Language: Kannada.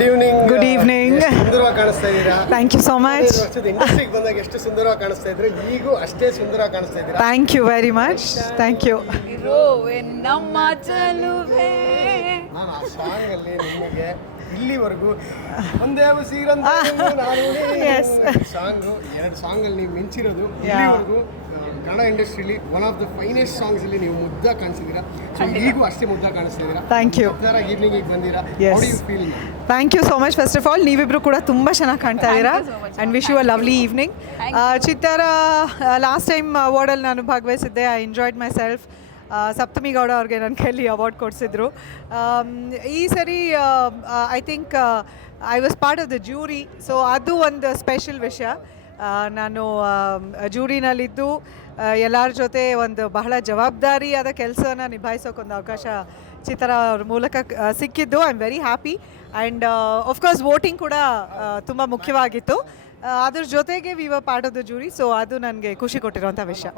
Good evening. Good evening. ಸುಂದರವಾಗಿ ಕಾಣಿಸ್ತಾ ಇದ್ದೀರಾ. Thank you so much. ಇಂಡಸ್ಟ್ರಿಗೆ ಬಂದಾಗ ಎಷ್ಟು ಸುಂದರವಾಗಿ ಕಾಣಿಸ್ತಾ ಇದ್ರೆ ಈಗೂ ಅಷ್ಟೇ ಸುಂದರವಾಗಿ ಕಾಣಿಸ್ತಾ ಇದ್ದೀರಾ. Thank you very much. Thank you. ನಮ್ಮ ಚಲುವೆ ನಾನು ಆ ಸಾಂಗ್ ಅಲ್ಲಿ ನಿಮಗೆ ಇಲ್ಲಿವರೆಗೂ ಒಂದೇ ಉಸಿರಂತ ಸಾಂಗು 2 ಸಾಂಗಲ್ಲಿ ನೀವು ಮಿಂಚಿರೋದು ಇಲ್ಲಿವರೆಗೂ ಕನ್ನಡ ಇಂಡಸ್ಟ್ರಿಲಿ one of the finest songs ಅಲ್ಲಿ ನೀವು ಮುದ್ದ ಕಾಣಿಸಿದ್ದೀರಾ. ಸೊ ಈಗೂ ಅಷ್ಟೇ ಮುದ್ದ ಕಾಣಿಸ್ತಿದ್ದೀರಾ. Thank you. ಈವ್ನಿಂಗ್ ಈಗ ಬಂದಿರಾ. Thank you so much. First of all ನೀವಿಬ್ರು ಕೂಡ ತುಂಬ ಚೆನ್ನಾಗಿ ಕಾಣ್ತಾ ಇದ್ದೀರಾ and wish you a lovely evening. Chittara last time ಅವಾರ್ಡಲ್ಲಿ ನಾನು ಭಾಗವಹಿಸಿದ್ದೆ. I enjoyed myself. Saptami Gowda ಅವ್ರಿಗೆ ನನ್ನ ಕೈಲಿ ಅವಾರ್ಡ್ ಕೊಡಿಸಿದ್ರು. ಈ ಸರಿ I think I was part of the jury. So ಅದು ಒಂದು ಸ್ಪೆಷಲ್ ವಿಷಯ. ನಾನು ಜ್ಯೂರಿನಲ್ಲಿದ್ದು ಎಲ್ಲರ ಜೊತೆ ಒಂದು ಬಹಳ ಜವಾಬ್ದಾರಿಯಾದ ಕೆಲಸನ ನಿಭಾಯಿಸೋಕ್ಕೊಂದು ಅವಕಾಶ ಚಿತ್ರ ಅವ್ರ ಮೂಲಕ ಸಿಕ್ಕಿದ್ದು. I am very happy. And of course voting ಕೂಡ ತುಂಬ ಮುಖ್ಯವಾಗಿತ್ತು. ಅದ್ರ ಜೊತೆಗೆ we were part of the jury. So ಅದು ನನಗೆ ಖುಷಿ ಕೊಟ್ಟಿರೋಂಥ ವಿಷಯ.